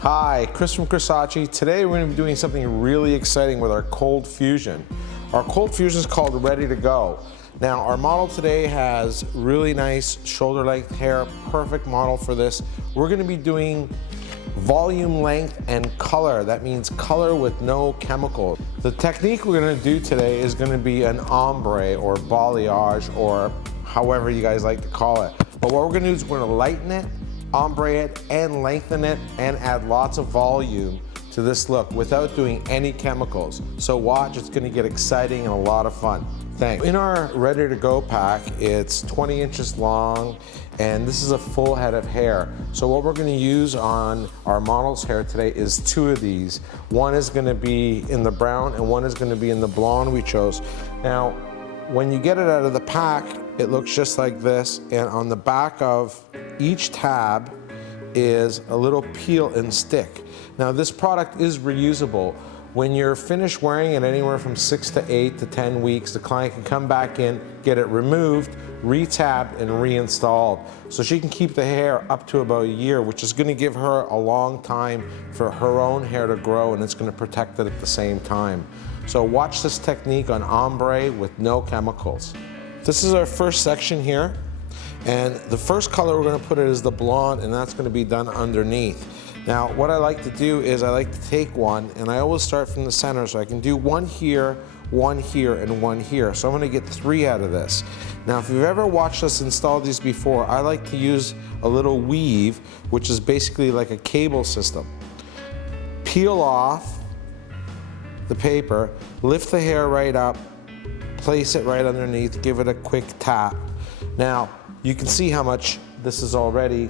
Hi, Chris from Crisace. Today we're going to be doing something really exciting with our cold fusion. Our cold fusion is called Ready to Go. Now our model today has really nice shoulder length hair, perfect model for this. We're going to be doing volume, length, and color. That means color with no chemicals. The technique we're going to do today is going to be an ombre or balayage or however you guys like to call it. But what we're going to do is we're going to lighten it, ombre it, and lengthen it, and add lots of volume to this look without doing any chemicals. So watch, it's going to get exciting and a lot of fun. Thanks. In our Ready to Go pack, it's 20 inches long, and this is a full head of hair. So what we're going to use on our model's hair today is two of these. One is going to be in the brown and one is going to be in the blonde we chose. Now, when you get it out of the pack, it looks just like this, and on the back of each tab is a little peel and stick. Now this product is reusable. When you're finished wearing it anywhere from 6 to 8 to 10 weeks, the client can come back in, get it removed, re-tabbed, and reinstalled. So she can keep the hair up to about a year, which is going to give her a long time for her own hair to grow, and it's going to protect it at the same time. So watch this technique on ombre with no chemicals. This is our first section here, and the first color we're going to put it is the blonde, and that's going to be done underneath. Now what I like to do is I like to take one, and I always start from the center, so I can do one here, and one here. So I'm going to get 3 out of this. Now if you've ever watched us install these before, I like to use a little weave, which is basically like a cable system. Peel off the paper, lift the hair right up, place it right underneath, give it a quick tap. Now you can see how much this is already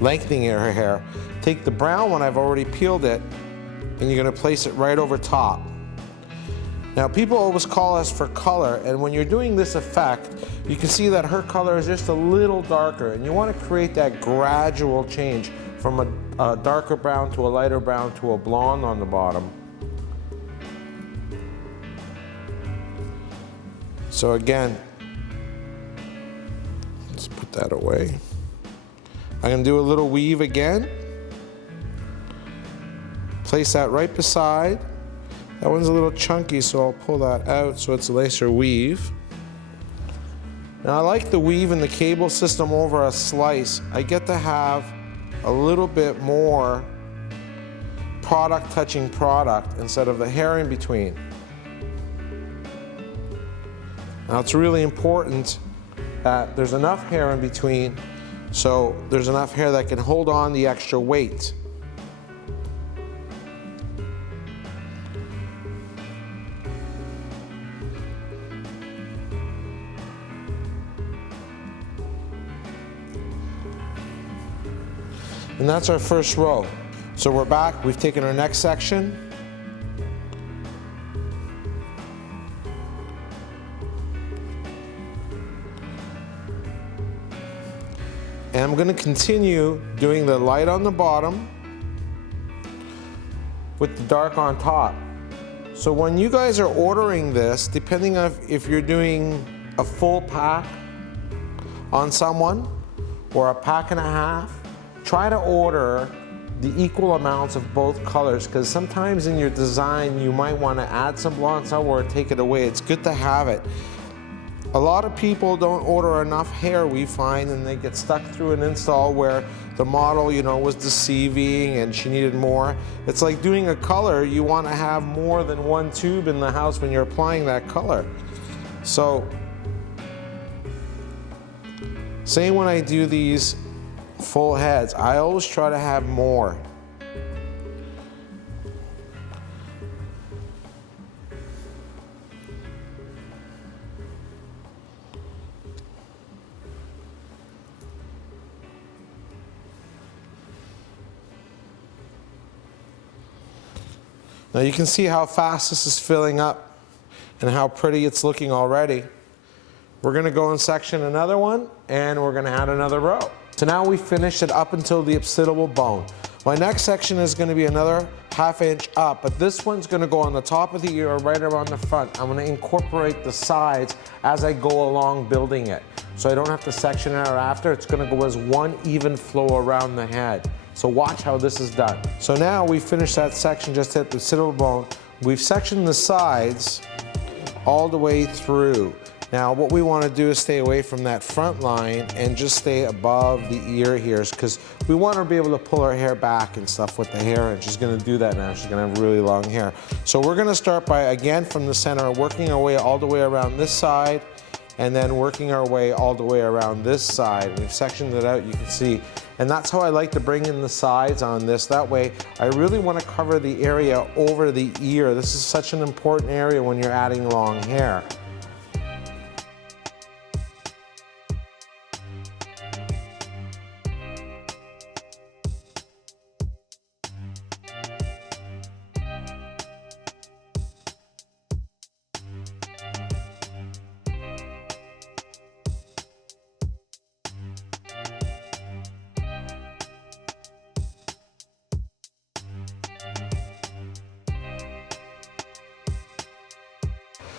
lengthening her hair. Take the brown one, I've already peeled it, and you're going to place it right over top. Now people always call us for color, and when you're doing this effect, you can see that her color is just a little darker, and you want to create that gradual change from a darker brown to a lighter brown to a blonde on the bottom. So again, let's put that away. I'm going to do a little weave again. Place that right beside. That one's a little chunky, so I'll pull that out so it's a nicer weave. Now I like the weave in the cable system over a slice. I get to have a little bit more product touching product instead of the hair in between. Now it's really important that there's enough hair in between so there's enough hair that can hold on the extra weight. And that's our first row. So we're back, we've taken our next section. And I'm going to continue doing the light on the bottom with the dark on top. So when you guys are ordering this, depending on if you're doing a full pack on someone or a pack and a half, try to order the equal amounts of both colors, because sometimes in your design you might want to add some blonde somewhere or take it away. It's good to have it. A lot of people don't order enough hair, we find, and they get stuck through an install where the model, was deceiving and she needed more. It's like doing a color. You want to have more than one tube in the house when you're applying that color. So, same when I do these full heads, I always try to have more. Now you can see how fast this is filling up and how pretty it's looking already. We're going to go and section another one, and we're going to add another row. So now we finished it up until the occipital bone. My next section is going to be another ½ inch up, but this one's going to go on the top of the ear right around the front. I'm going to incorporate the sides as I go along building it. So I don't have to section it out after. It's going to go as one even flow around the head. So watch how this is done. So now we finished that section just at the civil bone. We've sectioned the sides all the way through. Now what we want to do is stay away from that front line and just stay above the ear here, because we want her to be able to pull her hair back and stuff with the hair, and she's going to do that now. She's going to have really long hair. So we're going to start by, again, from the center, working our way all the way around this side, and then working our way all the way around this side. We've sectioned it out, you can see. And that's how I like to bring in the sides on this. That way, I really want to cover the area over the ear. This is such an important area when you're adding long hair.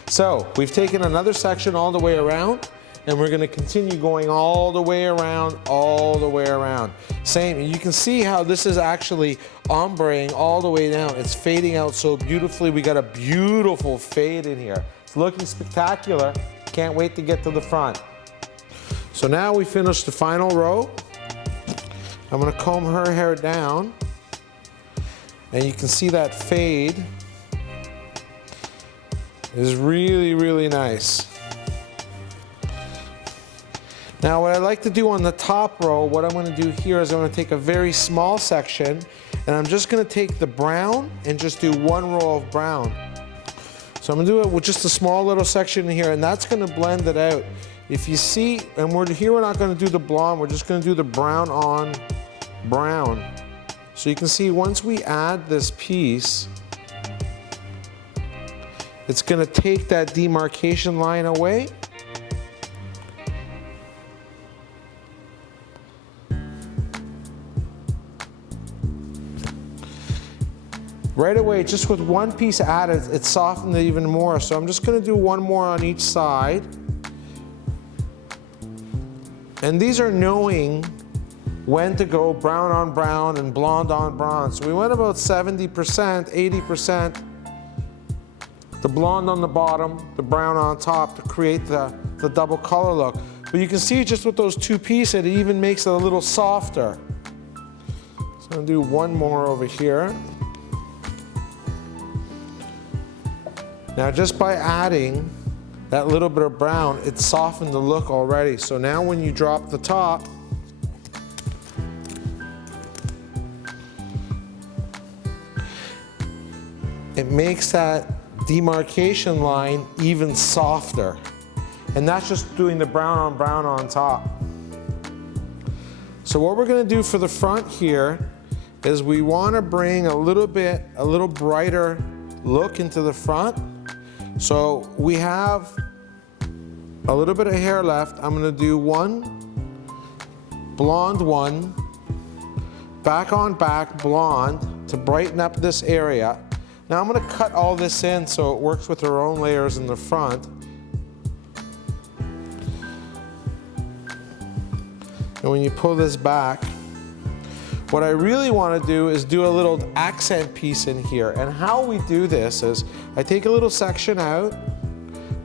So we've taken another section all the way around, and we're going to continue going all the way around, all the way around. Same, you can see how this is actually ombreing all the way down. It's fading out so beautifully. We got a beautiful fade in here. It's looking spectacular. Can't wait to get to the front. So now we finished the final row. I'm going to comb her hair down, and you can see that fade is really, really nice. Now what I like to do on the top row, what I'm going to do here is I'm going to take a very small section, and I'm just going to take the brown and just do one row of brown. So I'm going to do it with just a small little section here, and that's going to blend it out. If you see, and we're not going to do the blonde, we're just going to do the brown on brown. So you can see once we add this piece, it's going to take that demarcation line away. Right away, just with one piece added, it softened it even more. So I'm just going to do one more on each side. And these are knowing when to go brown on brown and blonde on blonde. So we went about 70%, 80%. The blonde on the bottom, the brown on top to create the double color look. But you can see just with those two pieces, it even makes it a little softer. So I'm going to do one more over here. Now just by adding that little bit of brown, it softened the look already. So now when you drop the top, it makes that demarcation line even softer. And that's just doing the brown on top. So what we're going to do for the front here is we want to bring a little brighter look into the front. So we have a little bit of hair left. I'm going to do one blonde one, back on back blonde to brighten up this area. Now I'm going to cut all this in so it works with her own layers in the front. And when you pull this back, what I really want to do is do a little accent piece in here. And how we do this is I take a little section out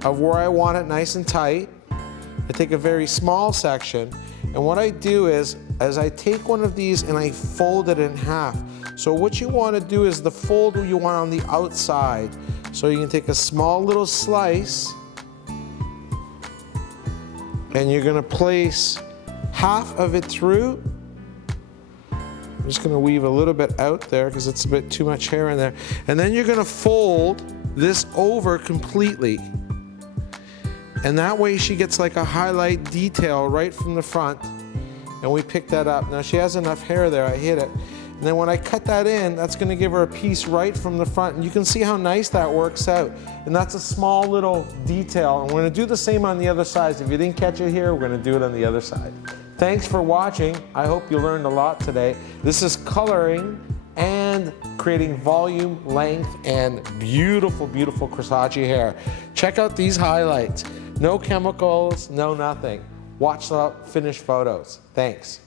of where I want it nice and tight. I take a very small section, and what I do is I take one of these and I fold it in half. So what you want to do is the fold you want on the outside. So you can take a small little slice, and you're going to place half of it through. I'm just going to weave a little bit out there because it's a bit too much hair in there. And then you're going to fold this over completely. And that way she gets like a highlight detail right from the front. And we pick that up. Now she has enough hair there, I hit it. And then when I cut that in, that's going to give her a piece right from the front. And you can see how nice that works out. And that's a small little detail. And we're going to do the same on the other side. If you didn't catch it here, we're going to do it on the other side. Thanks for watching. I hope you learned a lot today. This is coloring and creating volume, length, and beautiful, beautiful Crisace hair. Check out these highlights. No chemicals, no nothing. Watch the finished photos. Thanks.